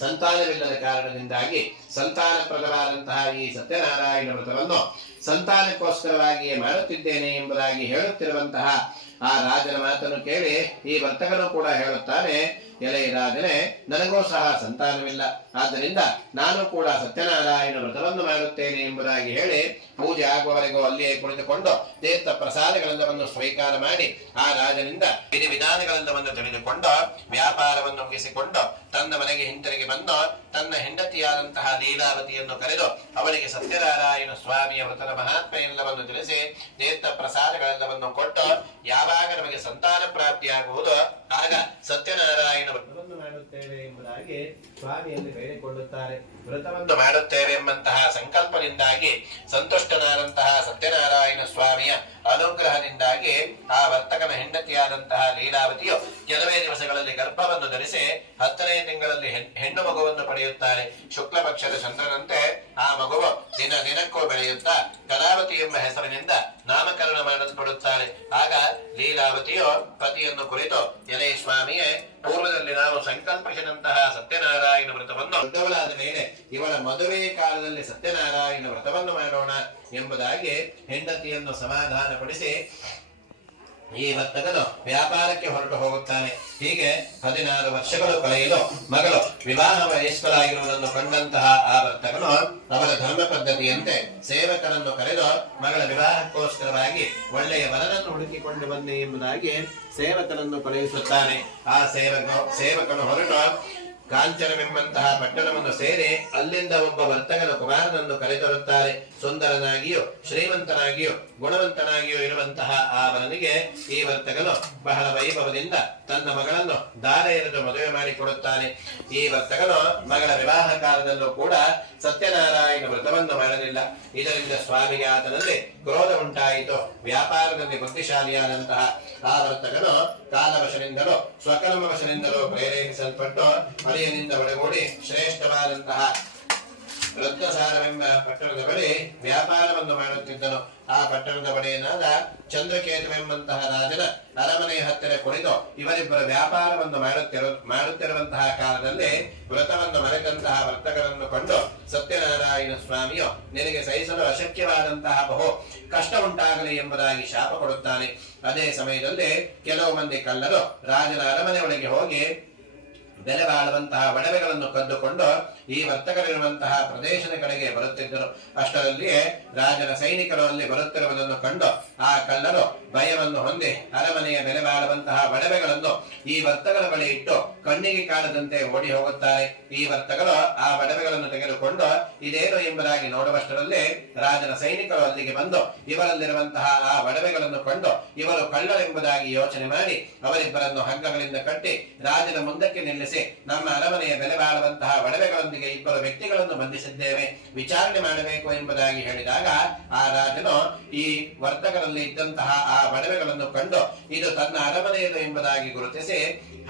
ಸಂತಾನವಿಲ್ಲದ ಕಾರಣದಿಂದಾಗಿ ಸಂತಾನಪ್ರದವಾದಂತಹ ಈ ಸತ್ಯನಾರಾಯಣ ವ್ರತವನ್ನು ಸಂತಾನಕ್ಕೋಸ್ಕರವಾಗಿಯೇ ಮಾಡುತ್ತಿದ್ದೇನೆ ಎಂಬುದಾಗಿ ಹೇಳುತ್ತಿರುವಂತಹ ಆ ರಾಜನ ಮಾತನ್ನು ಕೇಳಿ ಈ ವರ್ತಕನು ಕೂಡ ಹೇಳುತ್ತಾನೆ, ಎಲೆ ರಾಜನೇ, ನನಗೂ ಸಹ ಸಂತಾನವಿಲ್ಲ, ಆದ್ದರಿಂದ ನಾನು ಕೂಡ ಸತ್ಯನಾರಾಯಣ ವ್ರತವನ್ನು ಮಾಡುತ್ತೇನೆ ಎಂಬುದಾಗಿ ಹೇಳಿ ಪೂಜೆ ಆಗುವವರೆಗೂ ಅಲ್ಲಿಯೇ ಕುಳಿತುಕೊಂಡು ತೀರ್ಥ ಪ್ರಸಾದಗಳೆಲ್ಲವನ್ನು ಸ್ವೀಕಾರ ಮಾಡಿ ಆ ರಾಜನಿಂದ ವಿಧಿವಿಧಾನಗಳೆಲ್ಲವನ್ನು ತಿಳಿದುಕೊಂಡು ವ್ಯಾಪಾರವನ್ನು ಮುಗಿಸಿಕೊಂಡು ತನ್ನ ಮನೆಗೆ ಹಿಂತಿರುಗಿ ಬಂದು ತನ್ನ ಹೆಂಡತಿಯಾದಂತಹ ಲೀಲಾವತಿಯನ್ನು ಕರೆದು ಅವಳಿಗೆ ಸತ್ಯನಾರಾಯಣ ಸ್ವಾಮಿಯ ವ್ರತದ ಮಹಾತ್ಮೆ ಎಲ್ಲವನ್ನು ತಿಳಿಸಿ ತೀರ್ಥ ಪ್ರಸಾದಗಳೆಲ್ಲವನ್ನು ಕೊಟ್ಟು ಯಾವಾಗ ನಮಗೆ ಸಂತಾನ ಪ್ರಾಪ್ತಿಯಾಗುವುದು ಆಗ ಸತ್ಯನಾರಾಯಣ ವ್ರತವನ್ನು ಮಾಡುತ್ತೇವೆ ಎಂಬುದಾಗಿ ಸ್ವಾಮಿಯಲ್ಲಿ ಬೇಡಿಕೊಳ್ಳುತ್ತಾರೆ. ವ್ರತವನ್ನು ಮಾಡುತ್ತೇವೆ ಎಂಬಂತಹ ಸಂಕಲ್ಪದಿಂದಾಗಿ ಸಂತುಷ್ಟನಾದಂತಹ ಸತ್ಯನಾರಾಯಣ ಸ್ವಾಮಿಯ ಅನುಗ್ರಹದಿಂದಾಗಿ ಆ ವರ್ತಕನ ಹೆಂಡತಿಯಾದಂತಹ ಲೀಲಾವತಿಯು ಕೆಲವೇ ದಿವಸಗಳಲ್ಲಿ ಗರ್ಭವನ್ನು ಧರಿಸಿ 10ನೇ ತಿಂಗಳಲ್ಲಿ ಹೆಣ್ಣು ಮಗುವನ್ನು ಪಡೆಯುತ್ತಾಳೆ. ಶುಕ್ಲ ಪಕ್ಷದ ಚಂದ್ರನಂತೆ ಆ ಮಗುವು ದಿನ ದಿನಕ್ಕೂ ಬೆಳೆಯುತ್ತಾ ಕಲಾವತಿ ಎಂಬ ಹೆಸರಿನಿಂದ ನಾಮಕರಣ ಮಾಡಲ್ಪಡುತ್ತಾಳೆ. ಆಗ ಲೀಲಾವತಿಯು ಪತಿಯನ್ನು ಕುರಿತು, ಎಲೆ ಸ್ವಾಮಿಯೇ ಪೂರ್ವದಲ್ಲಿ ನಾವು ಸಂಕಲ್ಪಿಸಿದಂತಹ ಸತ್ಯನಾರಾಯಣ ವ್ರತವನ್ನು ದೊಡ್ಡವರಾದ ಮೇಲೆ ಇವಳ ಮದುವೆ ಕಾಲದಲ್ಲಿ ಸತ್ಯನಾರಾಯಣ ವ್ರತವನ್ನು ಮಾಡೋಣ ಎಂಬುದಾಗಿ ಹೆಂಡತಿಯನ್ನು ಸಮಾಧಾನಪಡಿಸಿ ಈ ವರ್ತಕನು ವ್ಯಾಪಾರಕ್ಕೆ ಹೊರಟು ಹೋಗುತ್ತಾನೆ. ಹೀಗೆ 16 ವರ್ಷಗಳು ಕಳೆಯಲು ಮಗಳು ವಿವಾಹ ವಯಸ್ಕರಾಗಿರುವುದನ್ನು ಕಂಡಂತಹ ಆ ವರ್ತಕನು ಅವರ ಧರ್ಮ ಪದ್ಧತಿಯಂತೆ ಸೇವಕರನ್ನು ಕರೆದು ಮಗಳ ವಿವಾಹಕ್ಕೋಸ್ಕರವಾಗಿ ಒಳ್ಳೆಯ ವರನನ್ನು ಹುಡುಕಿಕೊಂಡು ಬನ್ನಿ ಎಂಬುದಾಗಿ ಸೇವಕರನ್ನು ಕಳುಹಿಸುತ್ತಾನೆ. ಆ ಸೇವಕನು ಹೊರಟು ಕಾಂಚನವೆಂಬಂತಹ ಪಟ್ಟಣವನ್ನು ಸೇರಿ ಅಲ್ಲಿಂದ ಒಬ್ಬ ವರ್ತಕನ ಕುಮಾರನನ್ನು ಕರೆತರುತ್ತಾರೆ. ಸುಂದರನಾಗಿಯೂ ಶ್ರೀಮಂತನಾಗಿಯೂ ಗುಣವಂತನಾಗಿಯೂ ಇರುವಂತಹ ಆ ವರನಿಗೆ ಈ ವರ್ತಕನು ಬಹಳ ವೈಭವದಿಂದ ತನ್ನ ಮಗಳನ್ನು ದಾರ ಎರೆದು ಮದುವೆ ಮಾಡಿಕೊಡುತ್ತಾನೆ. ಈ ವರ್ತಕನು ಮಗಳ ವಿವಾಹ ಕಾಲದಲ್ಲೂ ಕೂಡ ಸತ್ಯನಾರಾಯಣ ವ್ರತವನ್ನು ಮಾಡಲಿಲ್ಲ. ಇದರಿಂದ ಸ್ವಾಮಿಗೆ ಆತನಲ್ಲಿ ಕ್ರೋಧ ಉಂಟಾಯಿತು. ವ್ಯಾಪಾರದಲ್ಲಿ ಬುದ್ಧಿಶಾಲಿಯಾದಂತಹ ಆ ವರ್ತಕನು ಕಾಲವಶನಿಂದಲೂ ಸ್ವಕರ್ಮವಶನಿಂದಲೂ ಪ್ರೇರೇಪಿಸಲ್ಪಟ್ಟು ಅಳಿಯನಿಂದ ಒಳಗೂಡಿ ಶ್ರೇಷ್ಠವಾದಂತಹ ರತ್ನಸಾರವೆಂಬ ಪಟ್ಟಣದ ಬಳಿ ವ್ಯಾಪಾರವನ್ನು ಮಾಡುತ್ತಿದ್ದನು. ಆ ಪಟ್ಟಣದ ಬಳಿಯನಾದ ಚಂದ್ರಕೇತುವೆಂಬಂತಹ ರಾಜನ ಅರಮನೆಯ ಹತ್ತಿರ ಕುಳಿತು ಇವರಿಬ್ಬರು ವ್ಯಾಪಾರವನ್ನು ಮಾಡುತ್ತಿರುವಂತಹ ಕಾಲದಲ್ಲಿ ವ್ರತವನ್ನು ಮರೆತಂತಹ ವರ್ತಕರನ್ನು ಕಂಡು ಸತ್ಯನಾರಾಯಣ ಸ್ವಾಮಿಯು ನಿನಗೆ ಸಹಿಸಲು ಅಶಕ್ಯವಾದಂತಹ ಬಹು ಕಷ್ಟ ಉಂಟಾಗಲಿ ಎಂಬುದಾಗಿ ಶಾಪ ಕೊಡುತ್ತಾನೆ. ಅದೇ ಸಮಯದಲ್ಲಿ ಕೆಲವು ಮಂದಿ ಕಳ್ಳರು ರಾಜನ ಅರಮನೆ ಒಳಗೆ ಹೋಗಿ ಬೆಲೆ ಬಾಳುವಂತಹ ಒಡವೆಗಳನ್ನು ಕದ್ದುಕೊಂಡು ಈ ವರ್ತಕರಿರುವಂತಹ ಪ್ರದೇಶದ ಕಡೆಗೆ ಬರುತ್ತಿದ್ದರು. ಅಷ್ಟರಲ್ಲಿಯೇ ರಾಜನ ಸೈನಿಕರು ಅಲ್ಲಿ ಬರುತ್ತಿರುವುದನ್ನು ಕಂಡು ಆ ಕಳ್ಳರು ಭಯವನ್ನು ಹೊಂದಿ ಅರಮನೆಯ ಬೆಲೆ ಬಾಳುವಂತಹ ಒಡವೆಗಳನ್ನು ಈ ವರ್ತಕರ ಬಳಿ ಇಟ್ಟು ಕಣ್ಣಿಗೆ ಕಾಣದಂತೆ ಓಡಿ ಹೋಗುತ್ತಾರೆ. ಈ ವರ್ತಕರು ಆ ಒಡವೆಗಳನ್ನು ತೆಗೆದುಕೊಂಡು ಇದೇನು ಎಂಬುದಾಗಿ ನೋಡುವಷ್ಟರಲ್ಲಿ ರಾಜನ ಸೈನಿಕರು ಅಲ್ಲಿಗೆ ಬಂದು ಇವರಲ್ಲಿರುವಂತಹ ಆ ಒಡವೆಗಳನ್ನು ಕಂಡು ಇವರು ಕಳ್ಳರೆಂಬುದಾಗಿ ಯೋಚನೆ ಮಾಡಿ ಅವರಿಬ್ಬರನ್ನು ಹಗ್ಗಗಳಿಂದ ಕಟ್ಟಿ ರಾಜನ ಮುಂದಕ್ಕೆ ನಿಲ್ಲಿಸಿ ನಮ್ಮ ಅರಮನೆಯ ಬೆಲೆ ಬಾಳುವಂತಹ ಒಡವೆಗಳೊಂದಿಗೆ ಇಬ್ಬರು ವ್ಯಕ್ತಿಗಳನ್ನು ಬಂಧಿಸಿದ್ದೇವೆ, ವಿಚಾರಣೆ ಮಾಡಬೇಕು ಎಂಬುದಾಗಿ ಹೇಳಿದಾಗ ಆ ರಾಜನು ಈ ವರ್ತಕರಲ್ಲಿ ಇದ್ದಂತಹ ಆ ಒಡವೆಗಳನ್ನು ಕಂಡು ಇದು ತನ್ನ ಅರಮನೆಯದು ಎಂಬುದಾಗಿ ಗುರುತಿಸಿ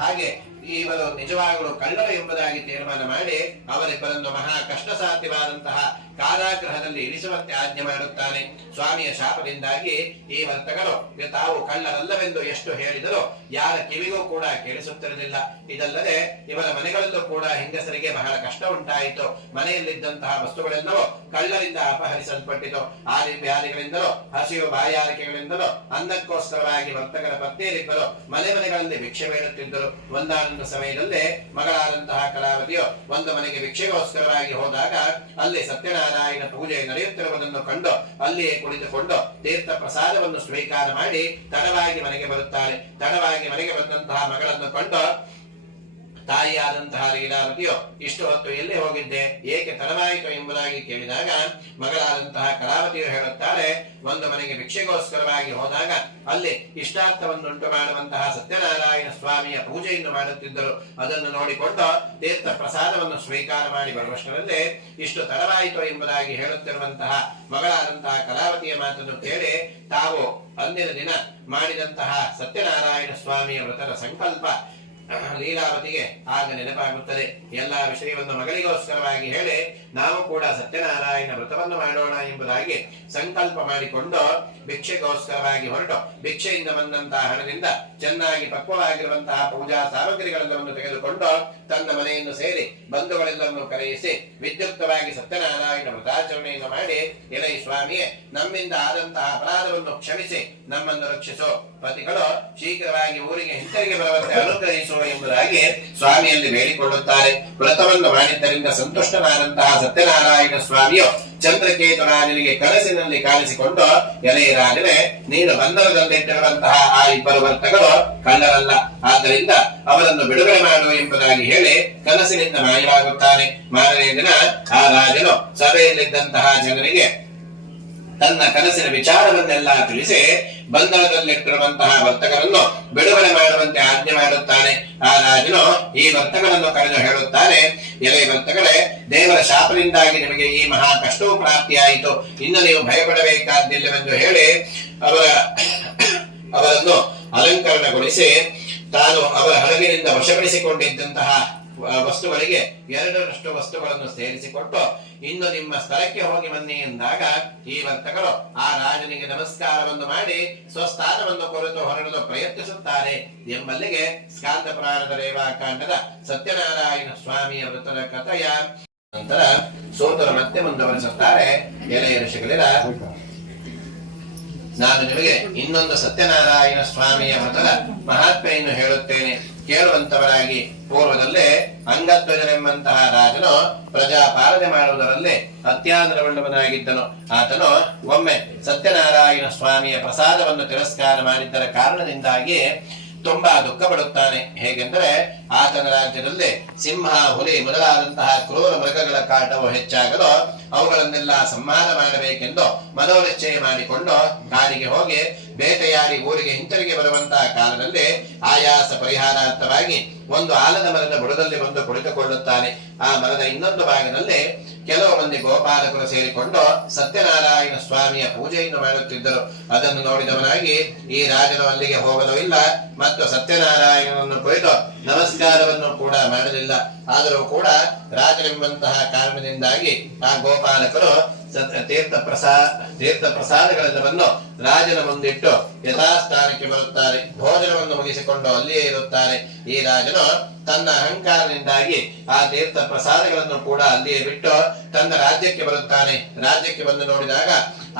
ಹಾಗೆ ಇವರು ನಿಜವಾಗಲೂ ಕಳ್ಳರು ಎಂಬುದಾಗಿ ತೀರ್ಮಾನ ಮಾಡಿ ಅವರಿಬ್ಬರನ್ನು ಮಹಾ ಕಷ್ಟ ಸಾಧ್ಯವಾದಂತಹ ಕಾರಾಗೃಹದಲ್ಲಿ ಇರಿಸುವಂತೆ ಆಜ್ಞೆ ಮಾಡುತ್ತಾನೆ. ಸ್ವಾಮಿಯ ಶಾಪದಿಂದಾಗಿ ಈ ವರ್ತಕರು ತಾವು ಕಳ್ಳರಲ್ಲವೆಂದು ಎಷ್ಟು ಹೇಳಿದರೂ ಯಾರ ಕಿವಿಗೂ ಕೂಡ ಕೇಳಿಸುತ್ತಿರಲಿಲ್ಲ. ಇದಲ್ಲದೆ ಇವರ ಮನೆಗಳಲ್ಲೂ ಕೂಡ ಹೆಂಗಸರಿಗೆ ಬಹಳ ಕಷ್ಟ ಉಂಟಾಯಿತು. ಮನೆಯಲ್ಲಿದ್ದಂತಹ ವಸ್ತುಗಳೆಲ್ಲವೂ ಕಳ್ಳರಿಂದ ಅಪಹರಿಸಲ್ಪಟ್ಟಿತು. ಆದಿ ವ್ಯಾಧಿಗಳಿಂದಲೂ ಹಸಿವು ಬಾಯಾರಿಕೆಗಳಿಂದಲೂ ಅನ್ನಕ್ಕೋಸ್ಕರವಾಗಿ ವರ್ತಕರ ಪತ್ನಿಯರಿಬ್ಬರು ಮನೆಗಳಲ್ಲಿ ಭಿಕ್ಷೆ ಬೇಡುತ್ತಿದ್ದರು. ಒಂದಾನೊಂದು ಸಮಯದಲ್ಲಿ ಮಗಳಾದಂತಹ ಕಲಾವತಿಯು ಒಂದು ಮನೆಗೆ ಭಿಕ್ಷೆಗೋಸ್ಕರವಾಗಿ ಹೋದಾಗ ಅಲ್ಲಿ ಸತ್ಯನಾರಾಯಣ ಪೂಜೆ ನಡೆಯುತ್ತಿರುವುದನ್ನು ಕಂಡು ಅಲ್ಲಿಯೇ ಕುಳಿತುಕೊಂಡು ತೀರ್ಥ ಪ್ರಸಾದವನ್ನು ಸ್ವೀಕಾರ ಮಾಡಿ ತಡವಾಗಿ ಮನೆಗೆ ಬರುತ್ತಾಳೆ. ತಡವಾಗಿ ಮನೆಗೆ ಬಂದಂತಹ ಮಗಳನ್ನು ಕಂಡು ತಾಯಿಯಾದಂತಹ ಲೀಲಾವತಿಯು ಇಷ್ಟು ಹೊತ್ತು ಎಲ್ಲಿ ಹೋಗಿದ್ದೆ, ಏಕೆ ತಡವಾಯಿತು ಎಂಬುದಾಗಿ ಕೇಳಿದಾಗ ಮಗಳಾದಂತಹ ಕಲಾವತಿಯು ಹೇಳುತ್ತಾಳೆ, ಒಂದು ಮನೆಗೆ ಭಿಕ್ಷೆಗೋಸ್ಕರವಾಗಿ ಹೋದಾಗ ಅಲ್ಲಿ ಇಷ್ಟಾರ್ಥವನ್ನುಂಟು ಮಾಡುವಂತಹ ಸತ್ಯನಾರಾಯಣ ಸ್ವಾಮಿಯ ಪೂಜೆಯನ್ನು ಮಾಡುತ್ತಿದ್ದರು. ಅದನ್ನು ನೋಡಿಕೊಂಡು ತೀರ್ಥ ಪ್ರಸಾದವನ್ನು ಸ್ವೀಕಾರ ಮಾಡಿ ಬರುವಷ್ಟರಲ್ಲಿ ಇಷ್ಟು ತಡವಾಯಿತು ಎಂಬುದಾಗಿ ಹೇಳುತ್ತಿರುವಂತಹ ಮಗಳಾದಂತಹ ಕಲಾವತಿಯ ಮಾತನ್ನು ಕೇಳಿ ತಾವು ಅಂದಿನ ದಿನ ಮಾಡಿದಂತಹ ಸತ್ಯನಾರಾಯಣ ಸ್ವಾಮಿಯ ವ್ರತದ ಸಂಕಲ್ಪ ಲೀಲಾವತಿಗೆ ಆಗ ನೆನಪಾಗುತ್ತದೆ. ಎಲ್ಲಾ ವಿಷಯವನ್ನು ಮಗಳಿಗೋಸ್ಕರವಾಗಿ ಹೇಳಿ ನಾವು ಕೂಡ ಸತ್ಯನಾರಾಯಣ ವ್ರತವನ್ನು ಮಾಡೋಣ ಎಂಬುದಾಗಿ ಸಂಕಲ್ಪ ಮಾಡಿಕೊಂಡು ಭಿಕ್ಷೆಗೋಸ್ಕರವಾಗಿ ಹೊರಟು ಭಿಕ್ಷೆಯಿಂದ ಬಂದಂತಹ ಹಣದಿಂದ ಚೆನ್ನಾಗಿ ಪಕ್ವವಾಗಿರುವಂತಹ ಪೂಜಾ ಸಾಮಗ್ರಿಗಳೆಲ್ಲವನ್ನು ತೆಗೆದುಕೊಂಡು ತನ್ನ ಮನೆಯನ್ನು ಸೇರಿ ಬಂಧುಗಳೆಲ್ಲವನ್ನು ಕರೆಯಿಸಿ ವಿದ್ಯುಕ್ತವಾಗಿ ಸತ್ಯನಾರಾಯಣ ವ್ರತಾಚರಣೆಯನ್ನು ಮಾಡಿ, ಎಲೈ ಸ್ವಾಮಿಯೇ, ನಮ್ಮಿಂದ ಆದಂತಹ ಅಪರಾಧವನ್ನು ಕ್ಷಮಿಸಿ ನಮ್ಮನ್ನು ರಕ್ಷಿಸು, ಪತಿಗಳು ಶೀಘ್ರವಾಗಿ ಊರಿಗೆ ಹಿಂತಿರುಗಿ ಬರುವಂತೆ ಅನುಗ್ರಹಿಸು ಎಂಬುದಾಗಿ ಸ್ವಾಮಿಯಲ್ಲಿ ಬೇಡಿಕೊಳ್ಳುತ್ತಾರೆ. ವ್ರತವನ್ನು ಮಾಡಿದ್ದರಿಂದ ಸಂತುಷ್ಟನಾದಂತಹ ಸತ್ಯನಾರಾಯಣ ಸ್ವಾಮಿಯು ಚಂದ್ರಕೇತು ರಾಜನಿಗೆ ಕನಸಿನಲ್ಲಿ ಕಾಣಿಸಿಕೊಂಡು, ಎಲೆ ರಾಜನೇ, ನೀನು ಬಂಧನದಲ್ಲಿಟ್ಟಿರುವಂತಹ ಆ ಇಬ್ಬರು ವರ್ತಕರು ಕಳ್ಳರಲ್ಲ, ಆದ್ದರಿಂದ ಅವರನ್ನು ಬಿಡುಗಡೆ ಮಾಡು ಎಂಬುದಾಗಿ ಹೇಳಿ ಕನಸಿನಿಂದ ಮಾಯವಾಗುತ್ತಾನೆ. ಮಾರನೇ ದಿನ ಆ ರಾಜನು ಸಭೆಯಲ್ಲಿದ್ದಂತಹ ಜನರಿಗೆ ತನ್ನ ಕನಸಿನ ವಿಚಾರವನ್ನೆಲ್ಲ ತಿಳಿಸಿ ಬಂಧನದಲ್ಲಿಟ್ಟಿರುವಂತಹ ವರ್ತಕರನ್ನು ಬಿಡುಗಡೆ ಮಾಡುವಂತೆ ಆಜ್ಞೆ ಮಾಡುತ್ತಾನೆ. ಆ ರಾಜನು ಈ ವರ್ತಕರನ್ನು ಕರೆದು ಹೇಳುತ್ತಾನೆ, ಎಲೆ ವರ್ತಕರೇ, ದೇವರ ಶಾಪದಿಂದಾಗಿ ನಿಮಗೆ ಈ ಮಹಾ ಕಷ್ಟವೂ ಪ್ರಾಪ್ತಿಯಾಯಿತು, ಇನ್ನು ನೀವು ಭಯಪಡಬೇಕಾದ್ದಿಲ್ಲವೆಂದು ಹೇಳಿ ಅವರನ್ನು ಅಲಂಕರಣಗೊಳಿಸಿ ತಾನು ಅವರ ಹಡಗಿನಿಂದ ವಶಪಡಿಸಿಕೊಂಡಿದ್ದಂತಹ ವಸ್ತುಗಳಿಗೆ 2ರಷ್ಟು ವಸ್ತುಗಳನ್ನು ಸೇರಿಸಿಕೊಟ್ಟು ಇನ್ನು ನಿಮ್ಮ ಸ್ಥಳಕ್ಕೆ ಹೋಗಿ ಬನ್ನಿ ಎಂದಾಗ ಈ ವರ್ತಕರು ಆ ರಾಜನಿಗೆ ನಮಸ್ಕಾರವನ್ನು ಮಾಡಿ ಸ್ವಸ್ಥಾನವನ್ನು ಕುರಿತು ಹೊರಡಲು ಪ್ರಯತ್ನಿಸುತ್ತಾರೆ ಎಂಬಲ್ಲಿಗೆ ಸ್ಕಾಂದ ಪುರಾಣದ ರೇವಾಕಾಂಡದ ಸತ್ಯನಾರಾಯಣ ಸ್ವಾಮಿಯ ವೃತ್ತದ ಕಥೆಯ ನಂತರ ಸೋತರು ಮತ್ತೆ ಮುಂದುವರಿಸುತ್ತಾರೆ. ಎಲೆಯ ಋಷಿಗಳಿರ, ನಾನು ನಿಮಗೆ ಇನ್ನೊಂದು ಸತ್ಯನಾರಾಯಣ ಸ್ವಾಮಿಯ ವ್ರತದ ಮಹಾತ್ಮೆಯನ್ನು ಹೇಳುತ್ತೇನೆ, ಕೇಳುವಂತವರಾಗಿ. ಪೂರ್ವದಲ್ಲೇ ಅಂಗಧ್ವಜನೆಂಬಂತಹ ರಾಜನು ಪ್ರಜಾಪಾಲನೆ ಮಾಡುವುದರಲ್ಲಿ ಅತ್ಯಾದರವುಳ್ಳವನಾಗಿದ್ದನು. ಆತನು ಒಮ್ಮೆ ಸತ್ಯನಾರಾಯಣ ಸ್ವಾಮಿಯ ಪ್ರಸಾದವನ್ನು ತಿರಸ್ಕಾರ ಮಾಡಿದ್ದರ ಕಾರಣದಿಂದಾಗಿ ತುಂಬಾ ದುಃಖ ಪಡುತ್ತಾನೆ. ಹೇಗೆಂದರೆ ಆತನ ರಾಜ್ಯದಲ್ಲಿ ಸಿಂಹ, ಹುಲಿ ಮೊದಲಾದಂತಹ ಕ್ರೂರ ಮೃಗಗಳ ಕಾಟವು ಹೆಚ್ಚಾಗಲು ಅವುಗಳನ್ನೆಲ್ಲ ಸಂಹಾರ ಮಾಡಬೇಕೆಂದು ಮನೋನಿಶ್ಚಯ ಮಾಡಿಕೊಂಡು ಕಾಡಿಗೆ ಹೋಗಿ ಬೇಟೆಯಾಡಿ ಊರಿಗೆ ಹಿಂತಿರುಗಿ ಬರುವಂತಹ ಕಾಲದಲ್ಲಿ ಆಯಾಸ ಪರಿಹಾರಾರ್ಥವಾಗಿ ಒಂದು ಆಲದ ಮರದ ಬುಡದಲ್ಲಿ ಬಂದು ಕುಳಿತುಕೊಳ್ಳುತ್ತಾನೆ. ಆ ಮರದ ಇನ್ನೊಂದು ಭಾಗದಲ್ಲಿ ಕೆಲವು ಮಂದಿ ಗೋಪಾಲಕರು ಸೇರಿಕೊಂಡು ಸತ್ಯನಾರಾಯಣ ಸ್ವಾಮಿಯ ಪೂಜೆಯನ್ನು ಮಾಡುತ್ತಿದ್ದರು. ಅದನ್ನು ನೋಡಿದವನಾಗಿ ಈ ರಾಜನು ಅಲ್ಲಿಗೆ ಹೋಗಲು ಇಲ್ಲ ಮತ್ತು ಸತ್ಯನಾರಾಯಣನನ್ನು ಕುರಿತು ನಮಸ್ಕಾರವನ್ನು ಕೂಡ ಮಾಡಲಿಲ್ಲ. ಆದರೂ ಕೂಡ ರಾಜನೆಂಬಂತಹ ಕಾರಣದಿಂದಾಗಿ ಆ ಗೋಪಾಲಕರು ತೀರ್ಥ ಪ್ರಸಾದಗಳೆಲ್ಲವನ್ನು ರಾಜನ ಮುಂದಿಟ್ಟು ಯಥಾಸ್ಥಾನಕ್ಕೆ ಬರುತ್ತಾರೆ. ಭೋಜನವನ್ನು ಮುಗಿಸಿಕೊಂಡು ಅಲ್ಲಿಯೇ ಇರುತ್ತಾರೆ. ಈ ರಾಜನು ತನ್ನ ಅಹಂಕಾರದಿಂದಾಗಿ ಆ ತೀರ್ಥ ಪ್ರಸಾದಗಳನ್ನು ಕೂಡ ಅಲ್ಲಿಯೇ ಬಿಟ್ಟು ತನ್ನ ರಾಜ್ಯಕ್ಕೆ ಬರುತ್ತಾನೆ. ರಾಜ್ಯಕ್ಕೆ ಬಂದು ನೋಡಿದಾಗ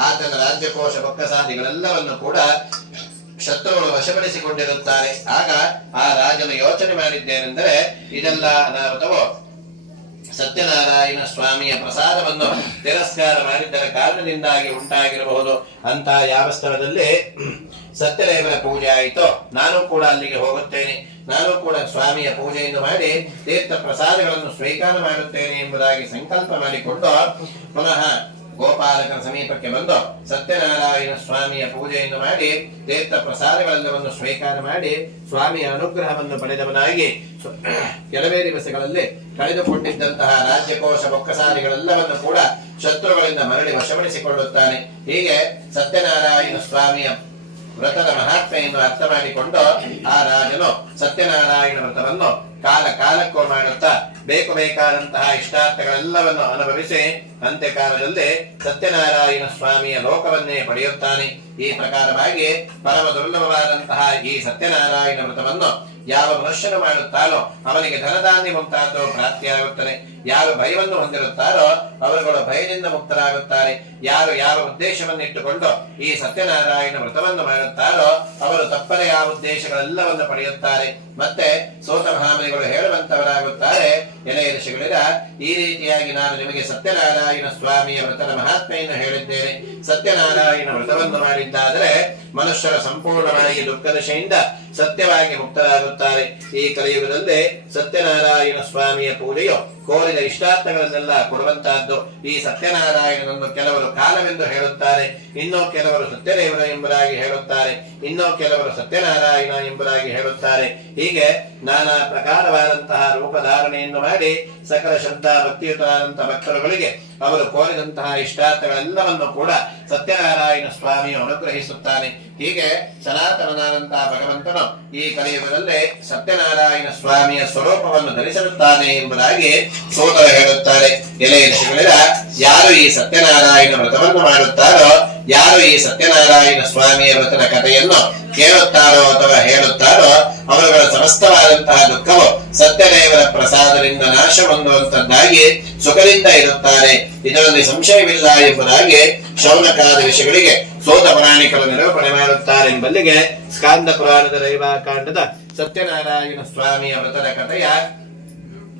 ಆತನ ರಾಜ್ಯಕೋಶ ಬೊಕ್ಕಸಾದಿಗಳೆಲ್ಲವನ್ನು ಕೂಡ ಶತ್ರುಗಳು ವಶಪಡಿಸಿಕೊಂಡಿರುತ್ತಾರೆ. ಆಗ ಆ ರಾಜನು ಯೋಚನೆ ಮಾಡಿದ್ದೇನೆಂದರೆ, ಇದೆಲ್ಲ ಅನಾಹುತವು ಸತ್ಯನಾರಾಯಣ ಸ್ವಾಮಿಯ ಪ್ರಸಾದವನ್ನು ತಿರಸ್ಕಾರ ಮಾಡಿದ್ದರ ಕಾರಣದಿಂದಾಗಿ ಉಂಟಾಗಿರಬಹುದು ಅಂತ ಯಾವ ಸ್ಥಳದಲ್ಲಿ ಸತ್ಯದೇವರ ಪೂಜೆ ಆಯಿತೋ ನಾನು ಕೂಡ ಅಲ್ಲಿಗೆ ಹೋಗುತ್ತೇನೆ, ನಾನು ಕೂಡ ಸ್ವಾಮಿಯ ಪೂಜೆಯನ್ನು ಮಾಡಿ ತೀರ್ಥ ಪ್ರಸಾದಗಳನ್ನು ಸ್ವೀಕಾರ ಮಾಡುತ್ತೇನೆ ಎಂಬುದಾಗಿ ಸಂಕಲ್ಪ ಮಾಡಿಕೊಂಡು ಪುನಃ ಗೋಪಾಲಕನ ಸಮೀಪಕ್ಕೆ ಬಂದು ಸತ್ಯನಾರಾಯಣ ಸ್ವಾಮಿಯ ಪೂಜೆಯನ್ನು ಮಾಡಿ ತೀರ್ಥ ಪ್ರಸಾದಗಳೆಲ್ಲವನ್ನು ಸ್ವೀಕಾರ ಮಾಡಿ ಸ್ವಾಮಿಯ ಅನುಗ್ರಹವನ್ನು ಪಡೆದವನಾಗಿ ಕೆಲವೇ ದಿವಸಗಳಲ್ಲಿ ಕಳೆದುಕೊಂಡಿದ್ದಂತಹ ರಾಜ್ಯಕೋಶ ಬೊಕ್ಕಸಾದಿಗಳೆಲ್ಲವನ್ನು ಕೂಡ ಶತ್ರುಗಳಿಂದ ಮರಳಿ ವಶಪಡಿಸಿಕೊಳ್ಳುತ್ತಾನೆ. ಹೀಗೆ ಸತ್ಯನಾರಾಯಣ ಸ್ವಾಮಿಯ ವ್ರತದ ಮಹಾತ್ಮೆಯನ್ನು ಅರ್ಥ ಮಾಡಿಕೊಂಡು ಆ ರಾಜನು ಸತ್ಯನಾರಾಯಣ ವ್ರತವನ್ನು ಕಾಲ ಕಾಲಕ್ಕೂ ಮಾಡುತ್ತಾ ಬೇಕಾದಂತಹ ಇಷ್ಟಾರ್ಥಗಳೆಲ್ಲವನ್ನು ಅನುಭವಿಸಿ ಅಂತ್ಯಕಾಲದಲ್ಲಿ ಸತ್ಯನಾರಾಯಣ ಸ್ವಾಮಿಯ ಲೋಕವನ್ನೇ ಪಡೆಯುತ್ತಾನೆ. ಈ ಪ್ರಕಾರವಾಗಿ ಪರಮ ದುರ್ಲಭವಾದಂತಹ ಈ ಸತ್ಯನಾರಾಯಣ ವ್ರತವನ್ನು ಯಾವ ಮನುಷ್ಯನು ಮಾಡುತ್ತಾನೋ ಅವನಿಗೆ ಧನಧಾನ್ಯ ಮುಂತಾದವು ಪ್ರಾಪ್ತಿಯಾಗುತ್ತದೆ. ಯಾರು ಭಯವನ್ನು ಹೊಂದಿರುತ್ತಾರೋ ಅವರುಗಳು ಭಯದಿಂದ ಮುಕ್ತರಾಗುತ್ತಾರೆ. ಯಾರು ಯಾವ ಉದ್ದೇಶವನ್ನಿಟ್ಟುಕೊಂಡು ಈ ಸತ್ಯನಾರಾಯಣ ವ್ರತವನ್ನು ಮಾಡುತ್ತಾರೋ ಅವರು ತಪ್ಪದೆ ಆ ಉದ್ದೇಶಗಳೆಲ್ಲವನ್ನು ಪಡೆಯುತ್ತಾರೆ. ಮತ್ತೆ ಸೋತ ಮಹಾಮನಿಗಳು ಹೇಳುವಂತವರಾಗುತ್ತಾರೆ, ಎಲೆಯ ಋಷಿಗಳಿರ, ಈ ರೀತಿಯಾಗಿ ನಾನು ನಿಮಗೆ ಸತ್ಯನಾರಾಯಣ ಸ್ವಾಮಿಯ ವ್ರತದ ಮಹಾತ್ಮೆಯನ್ನು ಹೇಳಿದ್ದೇನೆ. ಸತ್ಯನಾರಾಯಣ ವ್ರತವನ್ನು ಮಾಡಿದ್ದಾದರೆ ಮನುಷ್ಯರ ಸಂಪೂರ್ಣವಾಗಿ ದುಃಖದಶೆಯಿಂದ ಸತ್ಯವಾಗಿ ಮುಕ್ತರಾಗುತ್ತಾರೆ. ಈ ಕಲಿಯುಗದಲ್ಲಿ ಸತ್ಯನಾರಾಯಣ ಸ್ವಾಮಿಯ ಪೂಜೆಯು ಕೋರಿದ ಇಷ್ಟಾರ್ಥಗಳನ್ನೆಲ್ಲ ಕೊಡುವಂತಹದ್ದು. ಈ ಸತ್ಯನಾರಾಯಣನನ್ನು ಕೆಲವರು ಕಾಲವೆಂದು ಹೇಳುತ್ತಾರೆ, ಇನ್ನೂ ಕೆಲವರು ಸತ್ಯದೇವರ ಎಂಬುದಾಗಿ ಹೇಳುತ್ತಾರೆ, ಇನ್ನೂ ಕೆಲವರು ಸತ್ಯನಾರಾಯಣ ಎಂಬುದಾಗಿ ಹೇಳುತ್ತಾರೆ. ಹೀಗೆ ನಾನಾ ಪ್ರಕಾರವಾದಂತಹ ರೂಪಧಾರಣೆಯನ್ನು ಮಾಡಿ ಸಕಲ ಶ್ರದ್ಧಾ ಭಕ್ತಿಯುತರಾದಂತಹ ಭಕ್ತರುಗಳಿಗೆ ಅವರು ಕೋರಿದಂತಹ ಇಷ್ಟಾರ್ಥಗಳೆಲ್ಲವನ್ನು ಕೂಡ ಸತ್ಯನಾರಾಯಣ ಸ್ವಾಮಿಯು ಅನುಗ್ರಹಿಸುತ್ತಾನೆ. ಹೀಗೆ ಸನಾತನನಾದಂತಹ ಭಗವಂತನು ಈ ಕಲಿಯುಗದಲ್ಲಿ ಸತ್ಯನಾರಾಯಣ ಸ್ವಾಮಿಯ ಸ್ವರೂಪವನ್ನು ಧರಿಸಿರುತ್ತಾನೆ ಎಂಬುದಾಗಿ ಸೋದರು ಹೇಳುತ್ತಾರೆ. ಎಲೆಯ ಋಷಿಗಳಿರ, ಯಾರು ಈ ಸತ್ಯನಾರಾಯಣ ವ್ರತವನ್ನು ಮಾಡುತ್ತಾರೋ, ಯಾರು ಈ ಸತ್ಯನಾರಾಯಣ ಸ್ವಾಮಿಯ ವ್ರತದ ಕಥೆಯನ್ನು ಕೇಳುತ್ತಾರೋ ಅಥವಾ ಹೇಳುತ್ತಾರೋ ಅವರುಗಳ ಸಮಸ್ತವಾದಂತಹ ದುಃಖವು ಸತ್ಯದೇವರ ಪ್ರಸಾದದಿಂದ ನಾಶ ಹೊಂದುವಂತದ್ದಾಗಿ ಸುಖದಿಂದ ಇರುತ್ತಾರೆ. ಇದರಲ್ಲಿ ಸಂಶಯವಿಲ್ಲ ಎಂಬುದಾಗಿ ಶೌನಕಾದ ವಿಷಯಗಳಿಗೆ ಸೋತ ಪುರಾಣಿಕರು ನಿರೂಪಣೆ ಮಾಡುತ್ತಾರೆಂಬಲ್ಲಿಗೆ ಸ್ಕಾಂದ ಪುರಾಣದ ರೇವಾಕಾಂಡದ ಸತ್ಯನಾರಾಯಣ ಸ್ವಾಮಿಯ ವ್ರತದ ಕಥೆಯ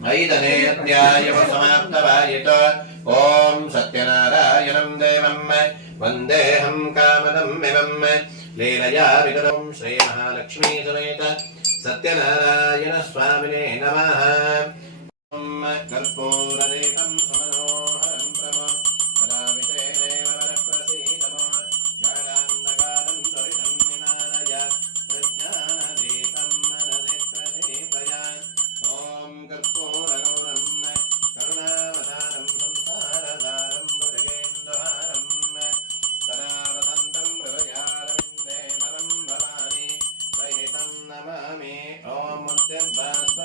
5ನೇ ಅಧ್ಯಾಯವು ಸಮಾಪ್ತವಾಯಿತು. ಓಂ ಸತ್ಯನಾರಾಯಣಂ ದೇವಂ ವಂದೇಹಂ ಕಾಮದಂ ಮಿಮಂ ಲೀಲಯಾ ವಿಗತಂ ಶ್ರೀ ಮಹಾಲಕ್ಷ್ಮೀ ಸಮೇತ ಸತ್ಯನಾರಾಯಣ ಸ್ವಾಮಿನೇ ನಮಃ. ಓಂ ಕರ್ಪೂರರೇಕಂ ಸಮನೋಹರಂ ಪ್ರಮ ಸದಾವಿತೇನೇವ ವರಪ್ರಸೀದಮ ಜ್ಞಾನಾಂಧಕಾರಂ ತ್ವರಿತಂ ನಿವಾರಯ ಪ್ರಜ್ಞಾನದೀಪಂ ಮನಸಿ ಪ್ರದೀಪಯ. ಓಂ ಕರ್ಪೂರಗೌರಂ ಕರುಣಾವತಾರಂ ಸಂಸಾರದಾರಂ ಭುಜಗೇಂದ್ರಹಾರಂ ಸದಾ ವಸಂತಂ ಹೃದಯಾರವಿಂದೇ ಪರಂ ಭವಾನಿ ಸಹಿತಂ ನಮಾಮಿ. ಓಂ ಮುದ್ಯದ್ಭಾಸ್ವ